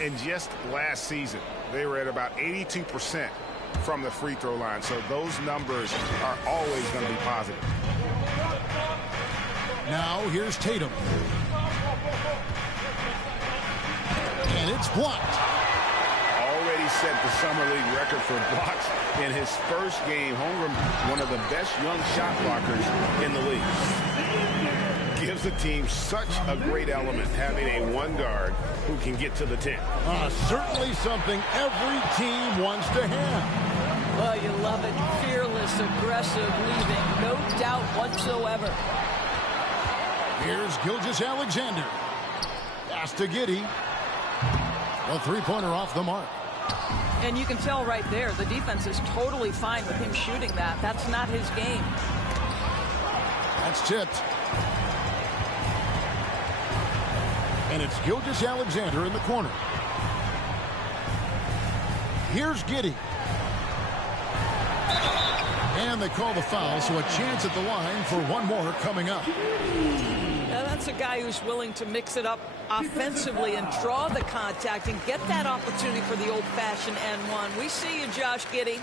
And just last season, they were at about 82% from the free throw line. So those numbers are always going to be positive. Now here's Tatum. And it's blocked. Already set the Summer League record for blocks in his first game. Holmgren, one of the best young shot blockers in the league. Gives the team such a great element having a one guard who can get to the 10. Certainly something every team wants to have. Well, you love it. Fearless, aggressive, leaving no doubt whatsoever. Here's Gilgeous-Alexander. Pass to Giddey. A three-pointer off the mark. And you can tell right there, the defense is totally fine with him shooting that. That's not his game. That's tipped. And it's Gilgeous-Alexander in the corner. Here's Giddey. And they call the foul, so a chance at the line for one more coming up. Now that's a guy who's willing to mix it up offensively and draw the contact and get that opportunity for the old-fashioned N1. We see you, Josh Giddey.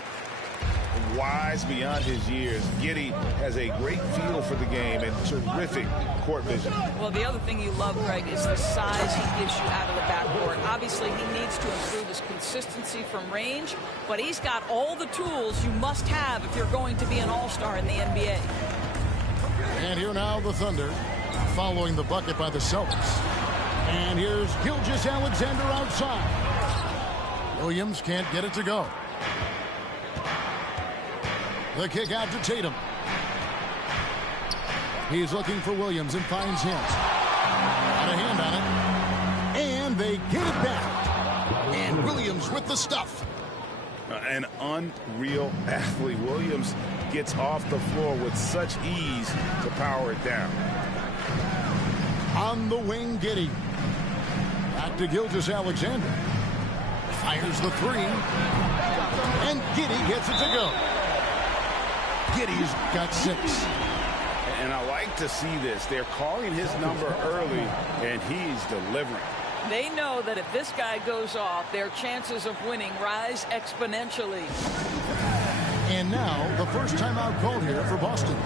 Wise beyond his years, Giddey has a great feel for the game and terrific court vision. Well, the other thing you love, Greg, is the size he gives you out of the backcourt. Obviously, he needs to improve his consistency from range, but he's got all the tools you must have if you're going to be an all-star in the NBA. And here now the Thunder, following the bucket by the Celtics. And here's Gilgeous-Alexander outside. Williams can't get it to go. The kick out to Tatum. He's looking for Williams and finds him. Got a hand on it. And they get it back. And Williams with the stuff. An unreal athlete. Williams gets off the floor with such ease to power it down. On the wing, Giddey. Back to Gilgeous-Alexander. Fires the three. And Giddey gets it to go. Giddey's got 6. And I like to see this. They're calling his number early, and he's delivering. They know that if this guy goes off, their chances of winning rise exponentially. And now, the first timeout called here for Boston.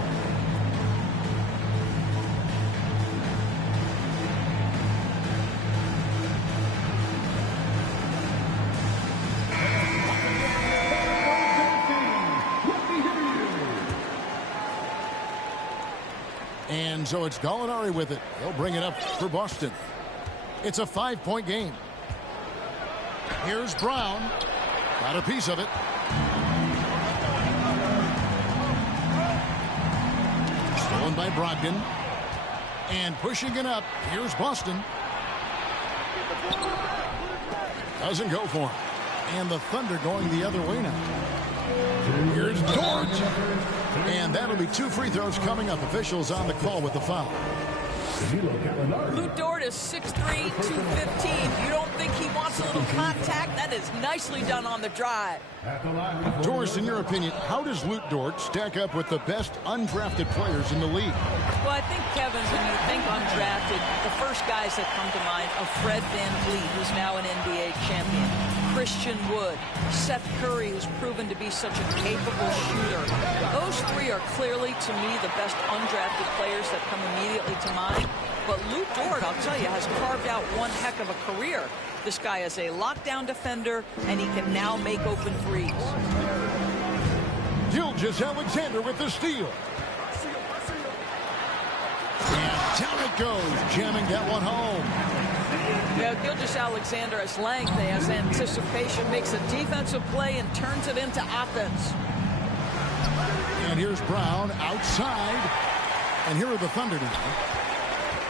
And so it's Gallinari with it. He'll bring it up for Boston. It's a 5-point game. Here's Brown. Got a piece of it. Stolen by Brogdon. And pushing it up. Here's Boston. Doesn't go for him. And the Thunder going the other way now. Here's Dort. And that'll be 2 free throws coming up. Officials on the call with the foul. Lu Dort is 6'3", 215. You don't think he wants a little contact? That is nicely done on the drive. Doris, in your opinion, how does Lu Dort stack up with the best undrafted players in the league? Well, I think, Kevin, when you think undrafted, the first guys that come to mind are Fred VanVleet, who's now an NBA champion, Christian Wood, Seth Curry, who's proven to be such a capable shooter. Those 3 are clearly, to me, the best undrafted players that come immediately to mind. But Lu Dort, I'll tell you, has carved out one heck of a career. This guy is a lockdown defender, and he can now make open threes. Gilgeous-Alexander with the steal. And down it goes, jamming that one home. Now, Gilgeous-Alexander has length, he has anticipation, makes a defensive play and turns it into offense. And here's Brown outside. And here are the Thunder now.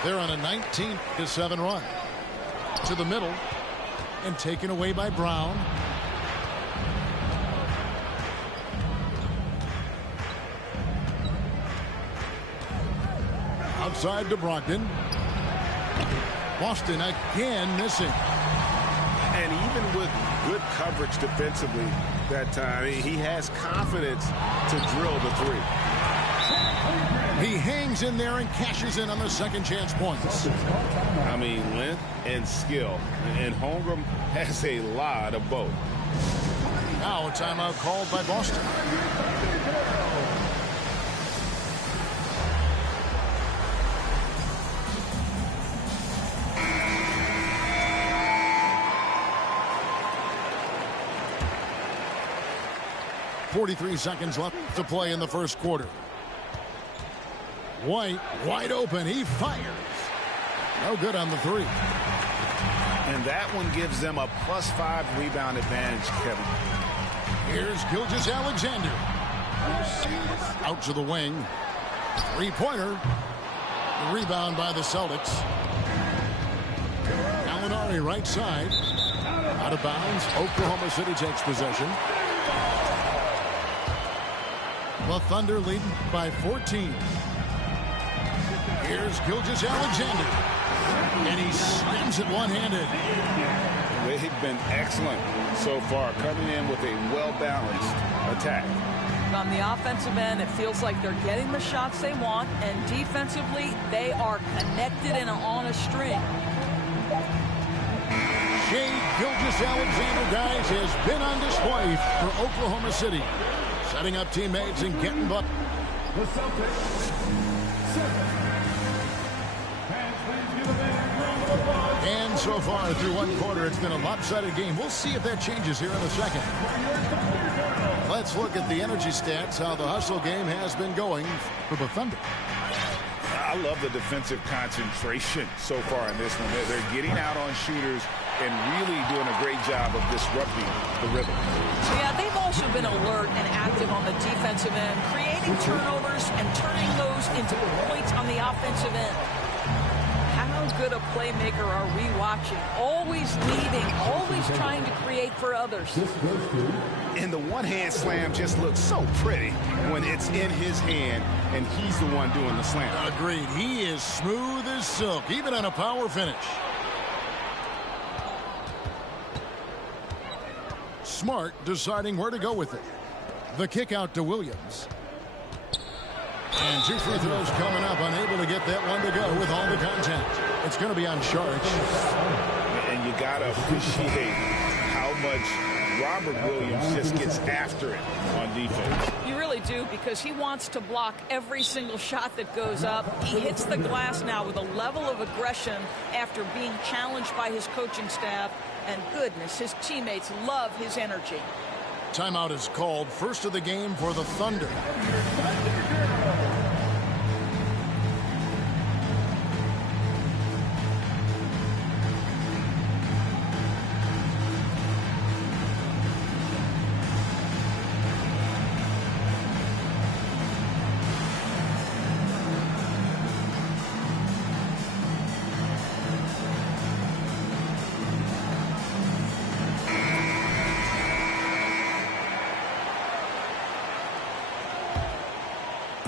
They're on a 19-7 run. To the middle. And taken away by Brown. Outside to Brogdon. Boston again missing. And even with good coverage defensively that time, he has confidence to drill the 3. He hangs in there and cashes in on the second chance points. I mean, length and skill. And Holmgren has a lot of both. Now a timeout called by Boston. .43 seconds left to play in the first quarter. White wide open. He fires. No good on the three. And that one gives them a +5 rebound advantage, Kevin. Here's Gilgeous-Alexander. Out to the wing. Three-pointer. Rebound by the Celtics. Gallinari right side. Out of bounds. Oklahoma City takes possession. The Thunder leading by 14. Here's Gilgeous-Alexander. And he slams it one-handed. They've been excellent so far, coming in with a well-balanced attack. On the offensive end, it feels like they're getting the shots they want, and defensively, they are connected and on a string. Shai Gilgeous-Alexander, guys, has been on display for Oklahoma City. Setting up teammates and getting bucked. The Celtics, 7. And so far through one quarter, it's been a lopsided game. We'll see if that changes here in the second. Let's look at the energy stats, how the hustle game has been going for the Thunder. I love the defensive concentration so far in this one. They're getting out on shooters and really doing a great job of disrupting the rhythm. Yeah, they've also been alert and active on the defensive end, creating turnovers and turning those into points on the offensive end. How good a playmaker are we watching? Always leading, always trying to create for others. And the one-hand slam just looks so pretty when it's in his hand and he's the one doing the slam. Agreed. He is smooth as silk, even on a power finish. Smart deciding where to go with it. The kick out to Williams. And 2 free throws coming up, unable to get that one to go with all the contact. It's going to be on Saric. And you got to appreciate how much Robert Williams just gets after it on defense. You really do, because he wants to block every single shot that goes up. He hits the glass now with a level of aggression after being challenged by his coaching staff. And goodness, his teammates love his energy. Timeout is called. First of the game for the Thunder.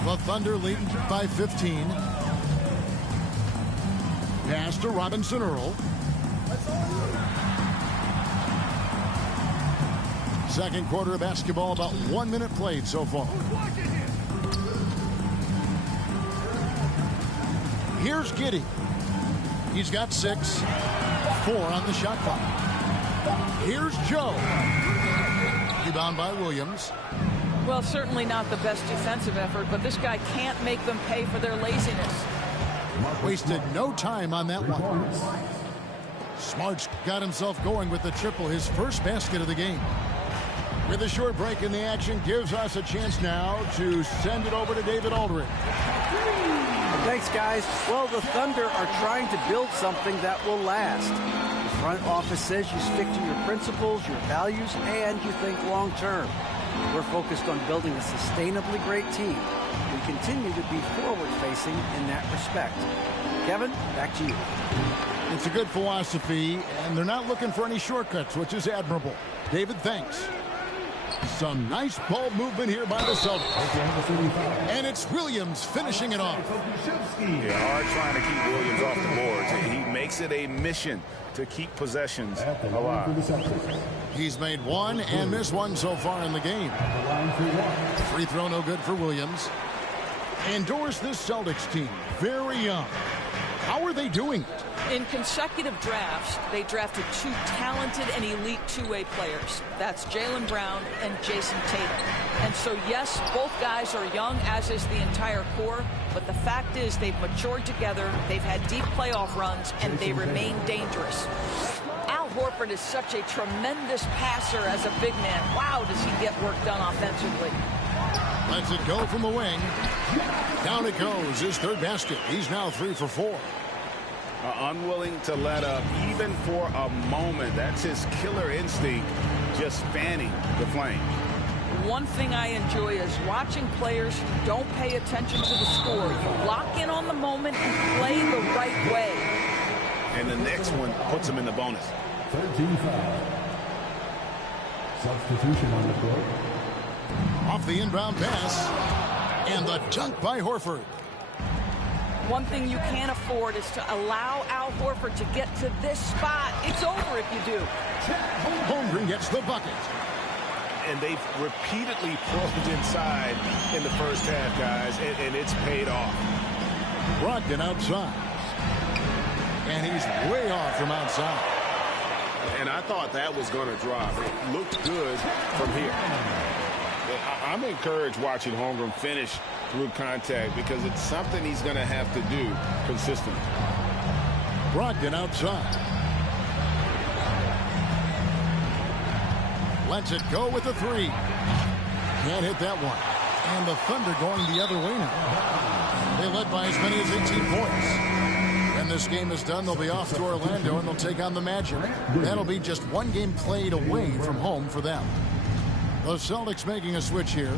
The Thunder leading by 15. Pass to Robinson Earl. Second quarter of basketball, about 1 minute played so far. Here's Giddey. He's got 6. 4 on the shot clock. Here's Joe. Rebound by Williams. Well, certainly not the best defensive effort, but this guy can't make them pay for their laziness. Wasted no time on that one. Smart's got himself going with the triple, his first basket of the game. With a short break in the action, gives us a chance now to send it over to David Aldridge. Thanks, guys. Well, the Thunder are trying to build something that will last. The front office says you stick to your principles, your values, and you think long term. We're focused on building a sustainably great team. We continue to be forward-facing in that respect. Kevin, back to you. It's a good philosophy, and they're not looking for any shortcuts, which is admirable. David, thanks. Some nice ball movement here by the Celtics. And it's Williams finishing it off. Yeah, hard trying to keep Williams off the boards. He makes it a mission to keep possessions alive. He's made 1 and missed 1 so far in the game. Free throw no good for Williams. Endorse this Celtics team. Very young. How are they doing it? In consecutive drafts, they drafted 2 talented and elite two-way players. That's Jaylen Brown and Jason Tatum. And so, yes, both guys are young, as is the entire core. But the fact is they've matured together, they've had deep playoff runs, and they remain dangerous. Al Horford is such a tremendous passer as a big man. Wow, does he get work done offensively. Lets it go from the wing. Down it goes. His third basket. He's now 3 for 4. Unwilling to let up even for a moment. That's his killer instinct, just fanning the flame. One thing I enjoy is watching players who don't pay attention to the score. You lock in on the moment and play the right way. And the next one puts him in the bonus. 13 foul. Substitution on the court. Off the inbound pass. And the dunk by Horford. One thing you can't afford is to allow Al Horford to get to this spot. It's over if you do. Holmgren gets the bucket. And they've repeatedly probed inside in the first half, guys, and it's paid off. Brogdon outside. And he's way off from outside. And I thought that was going to drop. It looked good from here. I'm encouraged watching Holmgren finish through contact because it's something he's going to have to do consistently. Brogdon outside. Lets it go with the 3. Can't hit that one. And the Thunder going the other way now. They led by as many as 18 points. When this game is done, they'll be off to Orlando and they'll take on the Magic. That'll be just one game played away from home for them. The Celtics making a switch here.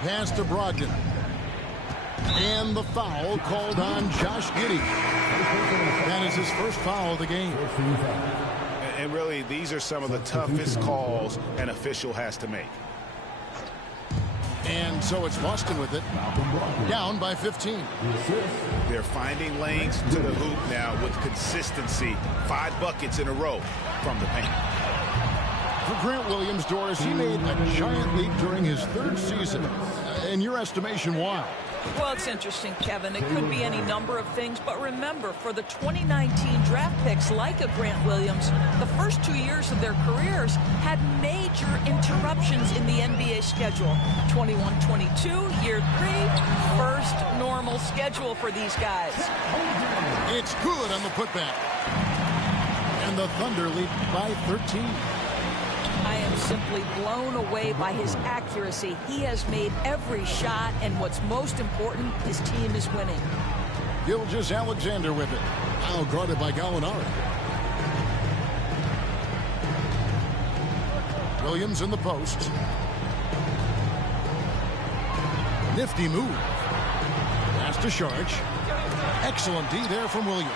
Pass to Brogdon. And the foul called on Josh Giddey. That is his first foul of the game. And really, these are some of the toughest calls an official has to make. And so it's Boston with it. Down by 15. They're finding lanes to the hoop now with consistency. 5 buckets in a row from the paint. For Grant Williams, Doris, he made a giant leap during his 3rd season. In your estimation, why? Well, it's interesting, Kevin. It could be any number of things, but remember, for the 2019 draft picks like a Grant Williams, the first 2 years of their careers had major interruptions in the NBA schedule. 21-22, year 3, first normal schedule for these guys. It's good on the putback. And the Thunder lead by 13. I am simply blown away by his accuracy. He has made every shot, and what's most important, his team is winning. Gilgeous-Alexander with it. Now guarded by Gallinari. Williams in the post. Nifty move. Pass to Sharge. Excellent D there from Williams.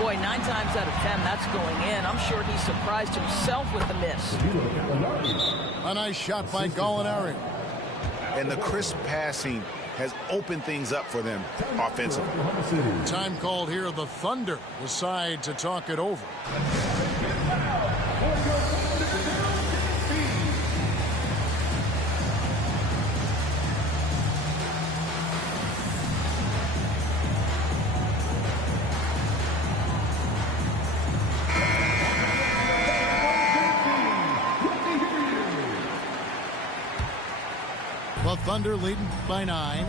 Boy, 9 times out of 10, that's going in. I'm sure he surprised himself with the miss. A nice shot by Gallinari. And the crisp passing has opened things up for them offensively. Time called here. The Thunder decide to talk it over. The Thunder leading by 9.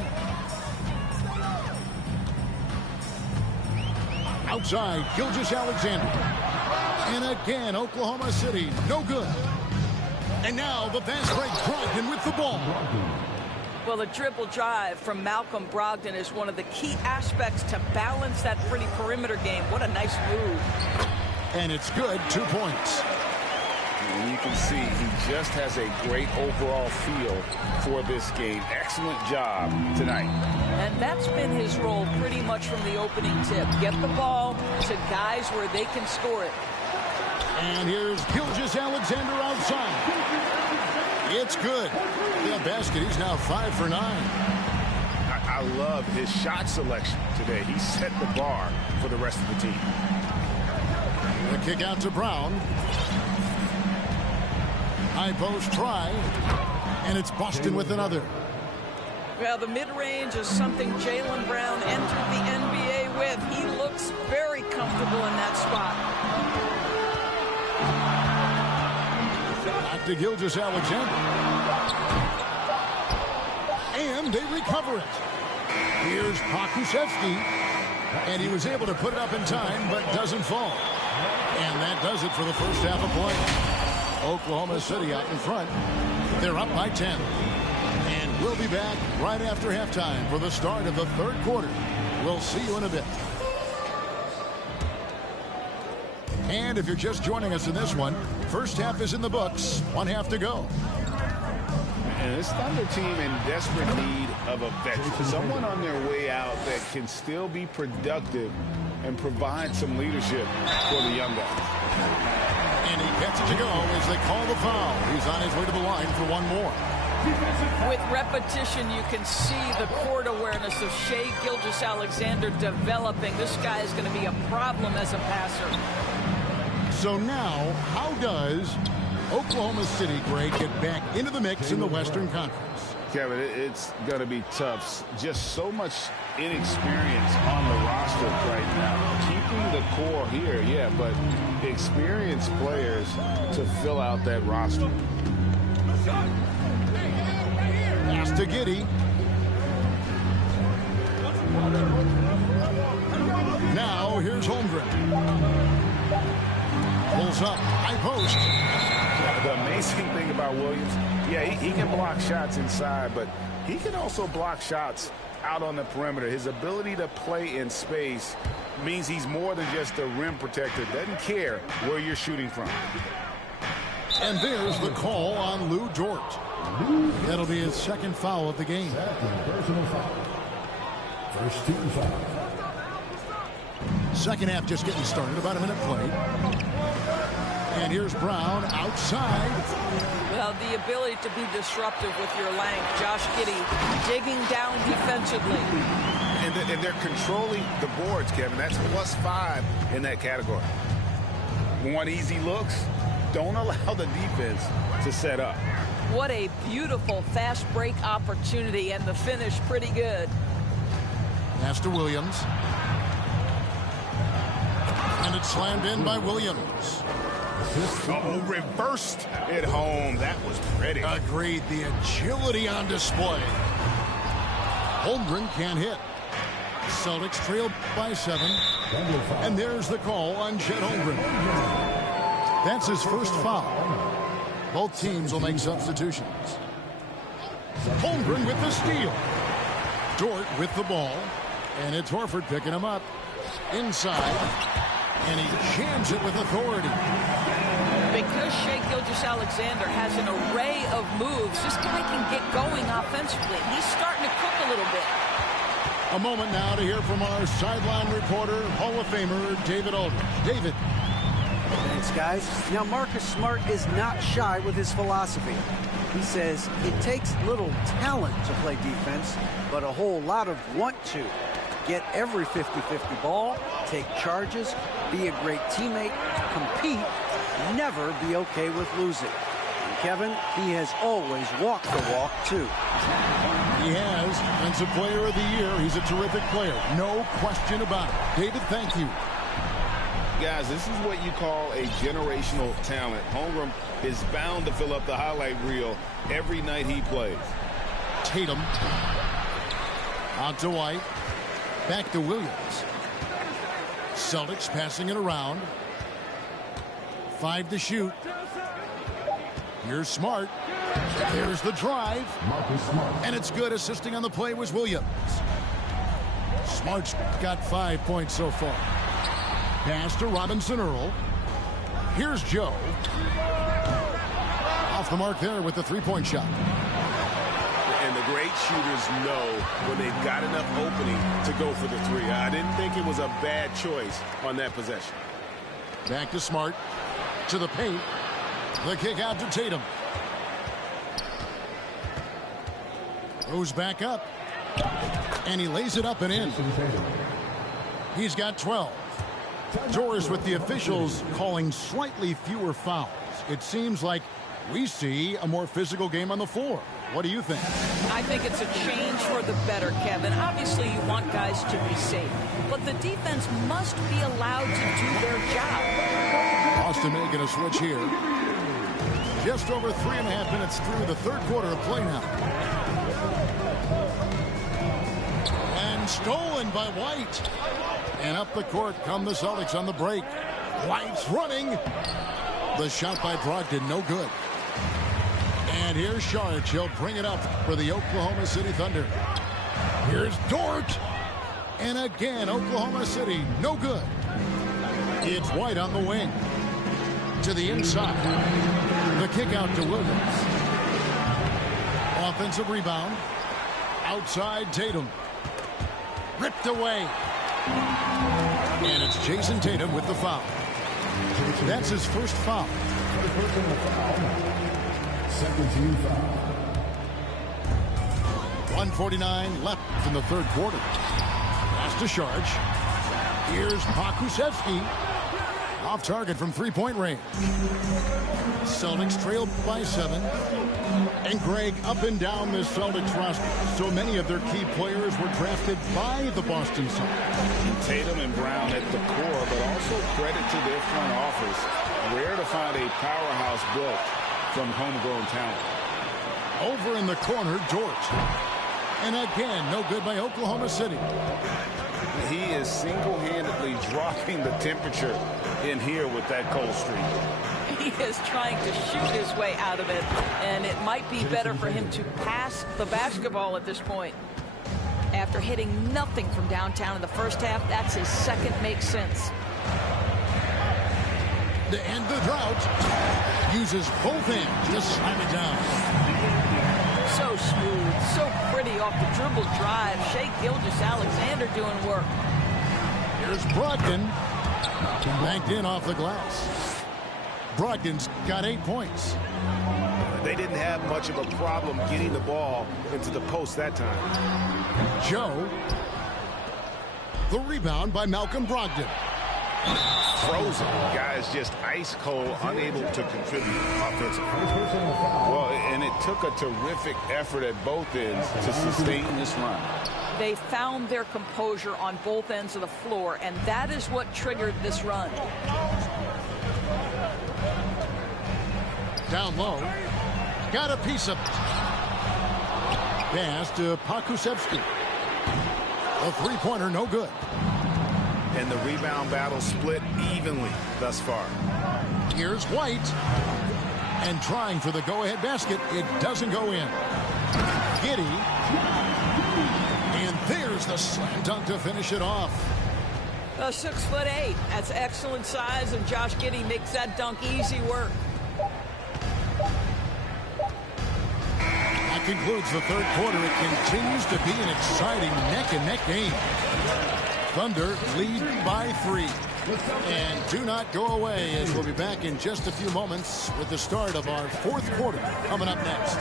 Outside, Gilgeous-Alexander. And again, Oklahoma City, no good. And now the fast break, Brogdon with the ball. Well, the dribble drive from Malcolm Brogdon is one of the key aspects to balance that pretty perimeter game. What a nice move. And it's good, 2 points. And you can see he just has a great overall feel for this game. Excellent job tonight. And that's been his role pretty much from the opening tip. Get the ball to guys where they can score it. And here's Gilgeous-Alexander outside. It's good. That basket, he's now 5 for 9. I love his shot selection today. He set the bar for the rest of the team. The kick out to Brown. High post try. And it's Boston with another. Well, the mid-range is something Jaylen Brown entered the NBA with. He looks very comfortable in that spot. Back to Gilgeous-Alexander. And they recover it. Here's Pokusevski. And he was able to put it up in time, but doesn't fall. And that does it for the first half of play. Oklahoma City out in front. They're up by 10. And we'll be back right after halftime for the start of the third quarter. We'll see you in a bit. And if you're just joining us in this one, first half is in the books. One half to go. And this Thunder team in desperate need of a veteran. Someone on their way out that can still be productive and provide some leadership for the young guys. And he gets it to go as they call the foul. He's on his way to the line for one more. With repetition, you can see the court awareness of Shai Gilgeous-Alexander developing. This guy is going to be a problem as a passer. So now, how does Oklahoma City, Greg, get back into the mix in the Western Conference? Kevin, it's going to be tough. Just so much inexperience on the roster right now. Keeping the core here, yeah, but experienced players to fill out that roster. Pass to Giddey. Now here's Holmgren. Pulls up, high post. The amazing thing about Williams, yeah, he can block shots inside, but he can also block shots out on the perimeter. His ability to play in space means he's more than just a rim protector. Doesn't care where you're shooting from. And there's the call on Lou Dort. That'll be his second foul of the game. Personal foul. First team foul. Second half just getting started. About a minute played. And here's Brown outside. Well, the ability to be disruptive with your length. Josh Giddey digging down defensively. And they're controlling the boards, Kevin. That's +5 in that category. Want easy looks? Don't allow the defense to set up. What a beautiful fast break opportunity, and the finish pretty good. Pass to Williams. And it's slammed in by Williams. Oh, reversed it home. That was pretty. Agreed. The agility on display. Holmgren can't hit. Celtics trail by 7. And there's the call on Chet Holmgren. That's his first foul. Both teams will make substitutions. Holmgren with the steal. Dort with the ball. And it's Horford picking him up. Inside. And he jams it with authority. Because Shai Gilgeous-Alexander has an array of moves, this guy can get going offensively. He's starting to cook a little bit. A moment now to hear from our sideline reporter, Hall of Famer David Aldridge. David. Thanks, guys. Now, Marcus Smart is not shy with his philosophy. He says it takes little talent to play defense, but a whole lot of want to. Get every 50-50 ball, take charges, be a great teammate, compete, never be okay with losing. And Kevin, he has always walked the walk, too. He has. Defensive Player of the Year. He's a terrific player. No question about it. David, thank you. Guys, this is what you call a generational talent. Holmgren is bound to fill up the highlight reel every night he plays. Tatum. Out to White. Back to Williams. Celtics passing it around. 5 to shoot. Here's Smart. There's the drive. And it's good. Assisting on the play was Williams. Smart's got 5 points so far. Pass to Robinson Earl. Here's Joe. Off the mark there with the three-point shot. And the great shooters know when they've got enough opening to go for the three. I didn't think it was a bad choice on that possession. Back to Smart. To the paint. The kick out to Tatum. Goes back up. And he lays it up and in. He's got 12. Doris with the officials calling slightly fewer fouls. It seems like We see a more physical game on the floor. What do you think? I think it's a change for the better, Kevin. Obviously, you want guys to be safe, but the defense must be allowed to do their job. Boston making a switch here. Just over 3.5 minutes through the third quarter of play now. And stolen by White. And up the court come the Celtics on the break. White's running. The shot by Brogdon, no good. And here's Saric. He'll bring it up for the Oklahoma City Thunder. Here's Dort. And again, Oklahoma City, no good. It's White on the wing. To the inside. The kick out to Williams. Offensive rebound. Outside Tatum. Ripped away. And it's Jason Tatum with the foul. That's his first foul. Second team foul. 1:49 left in the third quarter. Pass to Saric. Here's Pokusevski. Off target from three-point range. Celtics trailed by 7. And Greg, up and down this Celtics roster, so many of their key players were drafted by the Boston Celtics. Tatum and Brown at the core, but also credit to their front office. Rare to find a powerhouse built from homegrown talent. Over in the corner, Dort. And again, no good by Oklahoma City. He is single-handedly dropping the temperature in here with that cold streak. He is trying to shoot his way out of it, and it might be better for him to pass the basketball at this point. After hitting nothing from downtown in the first half, that's his second makes sense. To end the drought, uses both hands to slam it down. So smooth, so pretty off the dribble drive. Shai Gilgeous-Alexander doing work. Here's Brogdon. Banked in off the glass. Brogdon's got 8 points. They didn't have much of a problem getting the ball into the post that time. Joe. The rebound by Malcolm Brogdon. Frozen. Guys just ice cold, unable to contribute offensively. Well, and it took a terrific effort at both ends to sustain this run. They found their composure on both ends of the floor, and that is what triggered this run. Down low. Got a piece of it. Pass to Pokusevski. A three-pointer, no good. And the rebound battle split evenly thus far. Here's White. And trying for the go-ahead basket. It doesn't go in. Giddey. And there's the slam dunk to finish it off. 6'8". That's excellent size, and Josh Giddey makes that dunk easy work. That concludes the third quarter. It continues to be an exciting neck-and-neck game. Thunder lead by 3. And do not go away, as we'll be back in just a few moments with the start of our fourth quarter coming up next.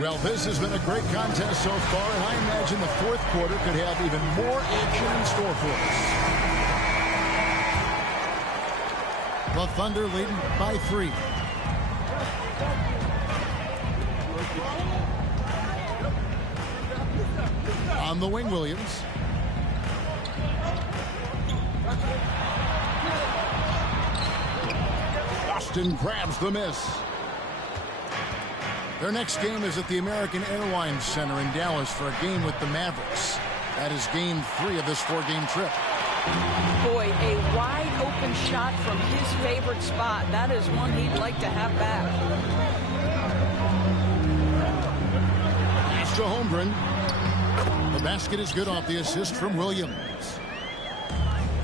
Well, this has been a great contest so far, and I imagine the fourth quarter could have even more action in store for us. The Thunder leading by 3. On the wing, Williams. Boston grabs the miss. Their next game is at the American Airlines Center in Dallas for a game with the Mavericks. That is game 3 of this 4-game trip. Boy, a wide open shot from his favorite spot. That is one he'd like to have back. Pass to Holmgren. The basket is good off the assist from Williams.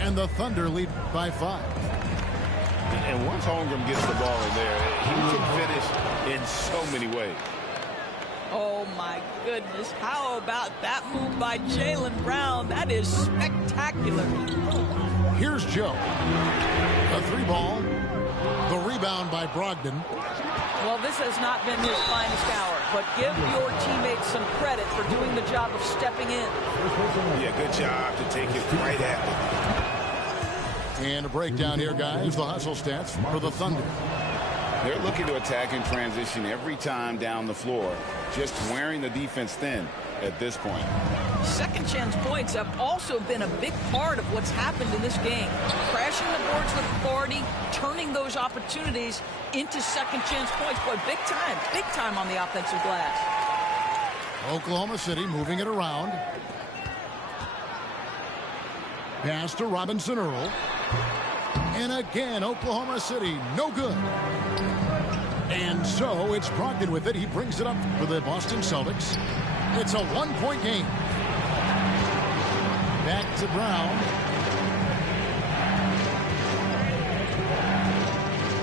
And the Thunder lead by 5. And once Holmgren gets the ball in there, he can finish in so many ways. Oh, my goodness. How about that move by Jaylen Brown? That is spectacular. Here's Joe. A 3-ball. The rebound by Brogdon. Well, this has not been his finest hour, but give your teammates some credit for doing the job of stepping in. Yeah, good job to take it right at them. And a breakdown here, guys. The hustle stats for the Thunder. They're looking to attack in transition every time down the floor, just wearing the defense thin at this point. Second chance points have also been a big part of what's happened in this game. Crashing the boards with authority, turning those opportunities into second chance points. Boy, big time on the offensive glass. Oklahoma City moving it around. Pass to Robinson Earl. And again, Oklahoma City, no good. And so it's Brogdon with it. He brings it up for the Boston Celtics. It's a one-point game. Back to Brown.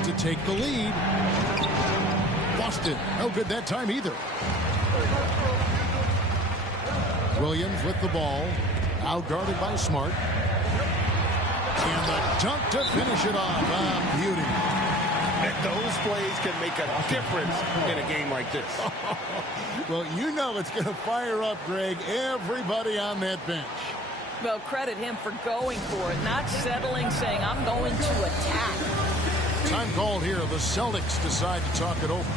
To take the lead. Boston, no good that time either. Williams with the ball. Out-guarded by Smart. And the dunk to finish it off. Beauty. Those plays can make a difference in a game like this. Well, you know it's going to fire up, Greg, everybody on that bench. Well, credit him for going for it, not settling, saying, I'm going to attack. Time called here. The Celtics decide to talk it over.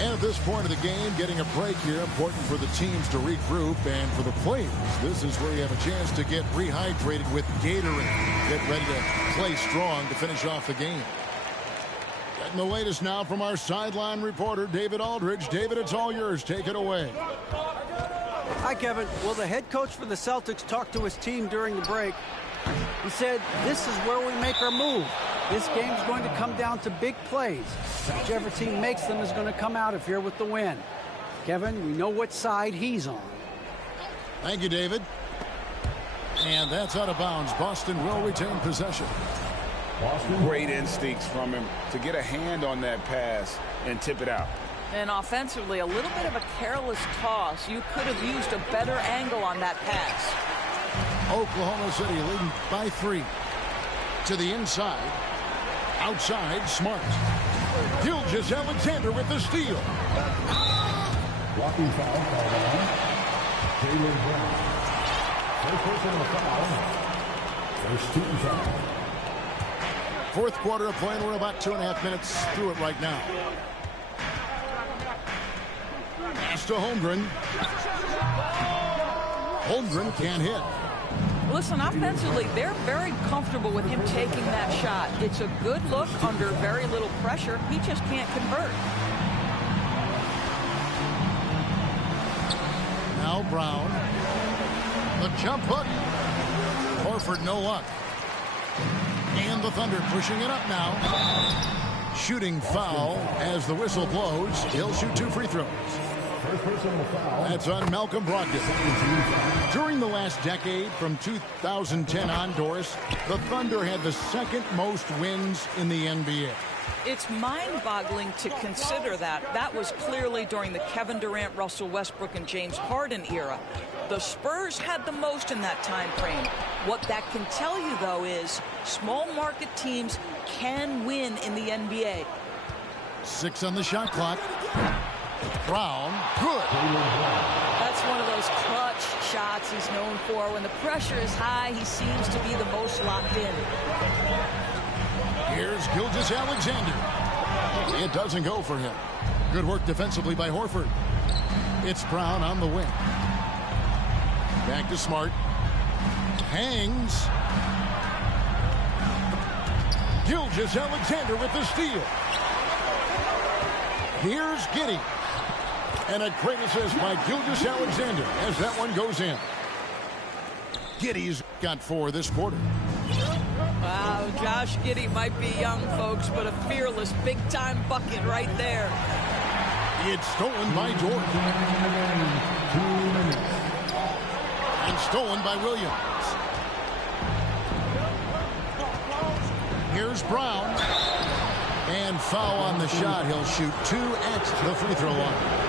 And at this point of the game, getting a break here, important for the teams to regroup, and for the players, this is where you have a chance to get rehydrated with Gatorade. Get ready to play strong to finish off the game. Getting the latest now from our sideline reporter, David Aldridge. David, it's all yours. Take it away. Hi, Kevin. Well, the head coach for the Celtics talked to his team during the break. He said, this is where we make our move. This game's going to come down to big plays. Whichever team makes them is going to come out of here with the win. Kevin, we know what side he's on. Thank you, David. And that's out of bounds. Boston will retain possession. Great instincts from him to get a hand on that pass and tip it out. And offensively, a little bit of a careless toss. You could have used a better angle on that pass. Oklahoma City leading by 3. To the inside. Outside, Smart. Gilgeous-Alexander with the steal. Blocking foul called on Jaylen Brown. First personal foul. First team foul. Fourth quarter of play, and we're about 2.5 minutes through it right now. Pass to Holmgren. Holmgren can't hit. Listen, offensively, they're very comfortable with him taking that shot. It's a good look under very little pressure. He just can't convert. Now Brown. The jump hook. Horford, no luck. And the Thunder pushing it up now. Shooting foul as the whistle blows. He'll shoot 2 free throws. That's on Malcolm Brogdon. During the last decade, from 2010 on, Doris, the Thunder had the second most wins in the NBA. It's mind-boggling to consider that. That was clearly during the Kevin Durant, Russell Westbrook, and James Harden era. The Spurs had the most in that time frame. What that can tell you, though, is small market teams can win in the NBA. 6 on the shot clock. Brown, good. That's one of those clutch shots he's known for. When the pressure is high, he seems to be the most locked in. Here's Gilgeous-Alexander. It doesn't go for him. Good work defensively by Horford. It's Brown on the wing. Back to Smart. Hangs. Gilgeous-Alexander with the steal. Here's Giddey. And a great assist by Gilgeous-Alexander as that one goes in. Giddey's got 4 this quarter. Wow, Josh Giddey might be young, folks, but a fearless big-time bucket right there. It's stolen by Jordan. And stolen by Williams. Here's Brown. And foul on the shot. He'll shoot 2 at the free throw line.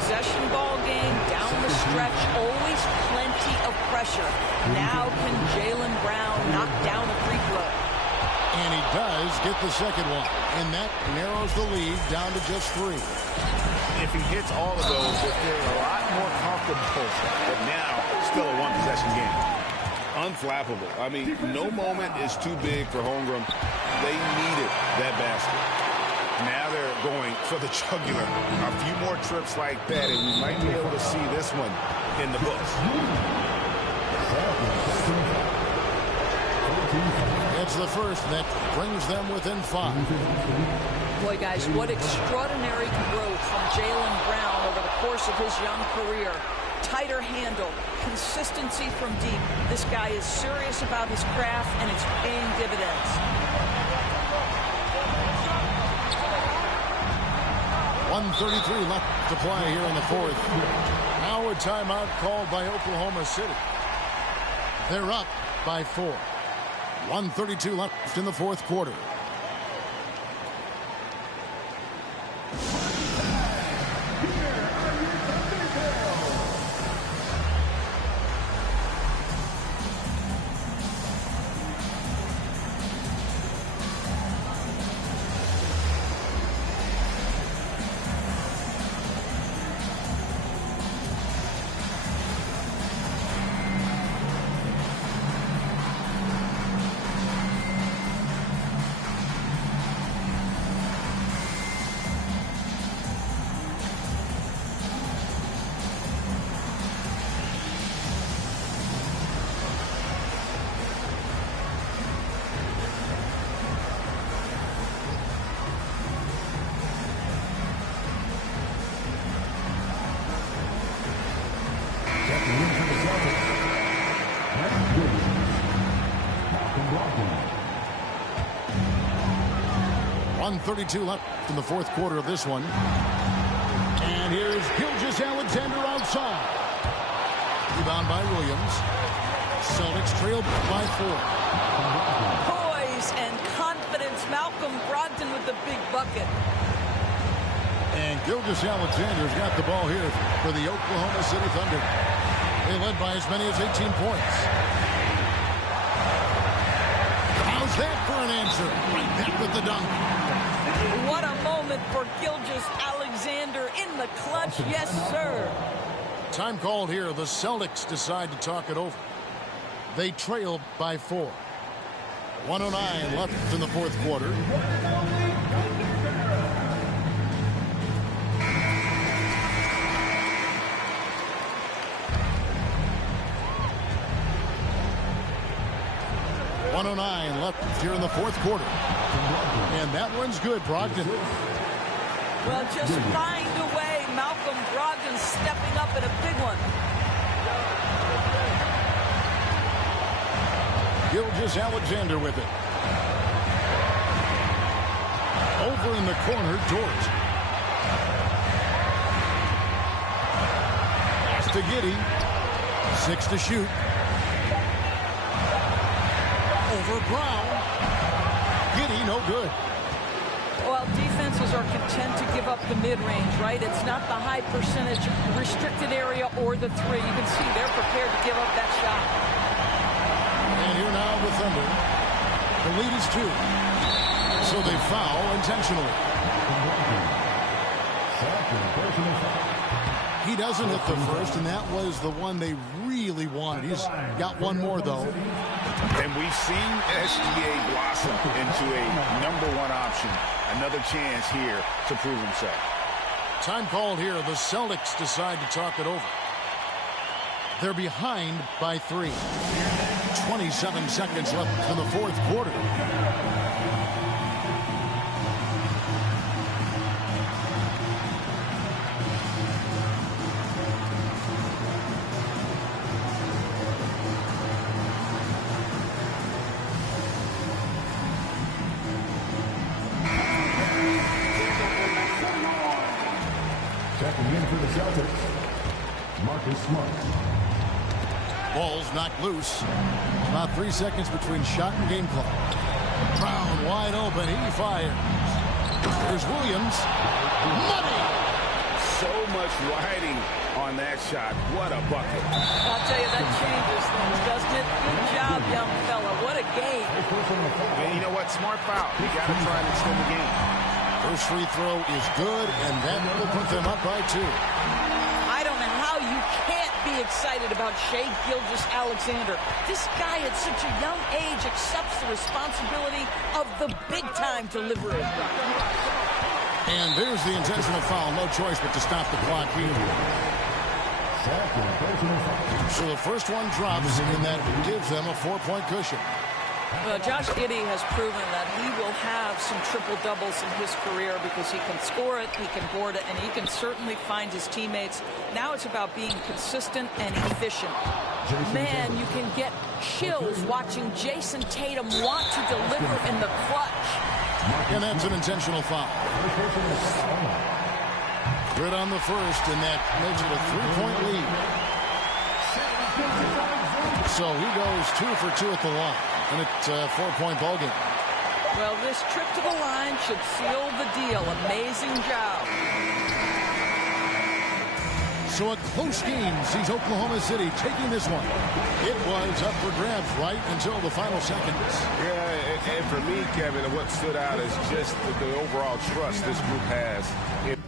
Possession ball game, down the stretch, always plenty of pressure. Now can Jaylen Brown knock down a free throw? And he does get the second one. And that narrows the lead down to just 3. If he hits all of those, they're feeling a lot more comfortable. But now, still a one-possession game. Unflappable. I mean, no moment is too big for Holmgren. They needed that basket. Now they're going for the jugular. A few more trips like that, and we might be able to see this one in the books. It's the first that brings them within 5. Boy, guys, what extraordinary growth from Jaylen Brown over the course of his young career. Tighter handle, consistency from deep. This guy is serious about his craft, and it's paying dividends. 1:33 left to play here in the fourth. Now a timeout called by Oklahoma City. They're up by 4. 1:32 left in the fourth quarter. .32 left in the fourth quarter of this one. And here's Gilgeous-Alexander outside. Rebound by Williams. Celtics trailed by 4. Poise and confidence. Malcolm Brogdon with the big bucket. And Gilgeous-Alexander's got the ball here for the Oklahoma City Thunder. They led by as many as 18 points. How's that for an answer? Right back with the dunk. What a moment for Gilgeous-Alexander in the clutch. Yes, sir. Time called here. The Celtics decide to talk it over. They trail by 4. 1:09 left in the fourth quarter. .09 left here in the fourth quarter. And that one's good, Brogdon. Well, just find a way. Malcolm Brogdon stepping up in a big one. Gilgeous-Alexander with it. Over in the corner, Dort. Pass to Giddey. 6 to shoot. Over Brown. Giddey, no good. Well, defenses are content to give up the mid-range, right? It's not the high percentage restricted area or the 3. You can see they're prepared to give up that shot. And here now the Thunder. The lead is 2. So they foul intentionally. He doesn't hit the first, and that was the one they really wanted. He's got one more, though. And we've seen SGA blossom into a #1 option. Another chance here to prove himself. Time called here. The Celtics decide to talk it over. They're behind by 3. 27 seconds left in the fourth quarter. Checking in for the Celtics, Marcus Smart. Ball's knocked loose. About 3 seconds between shot and game clock. Brown wide open. He fires. There's Williams. Money! So much riding on that shot. What a bucket. I'll tell you, that changes things, doesn't it? Good job, young fella. What a game. And you know what? Smart foul. You got to try and extend the game. First free throw is good, and that will put them up by 2. I don't know how you can't be excited about Shai Gilgeous-Alexander. This guy at such a young age accepts the responsibility of the big-time delivery. And there's the intentional foul. No choice but to stop the clock here. So the first one drops, and that gives them a 4-point cushion. Josh Giddey has proven that he will have some triple-doubles in his career because he can score it, he can board it, and he can certainly find his teammates. Now it's about being consistent and efficient. Man, you can get chills watching Jason Tatum want to deliver in the clutch. And that's an intentional foul. Good on the first, and that makes it a 3-point lead. So he goes 2 for 2 at the line. And it's a 4-point ball game. Well, this trip to the line should seal the deal. Amazing job. So a close game sees Oklahoma City taking this one. It was up for grabs right until the final seconds. Yeah, and for me, Kevin, what stood out is just the overall trust this group has in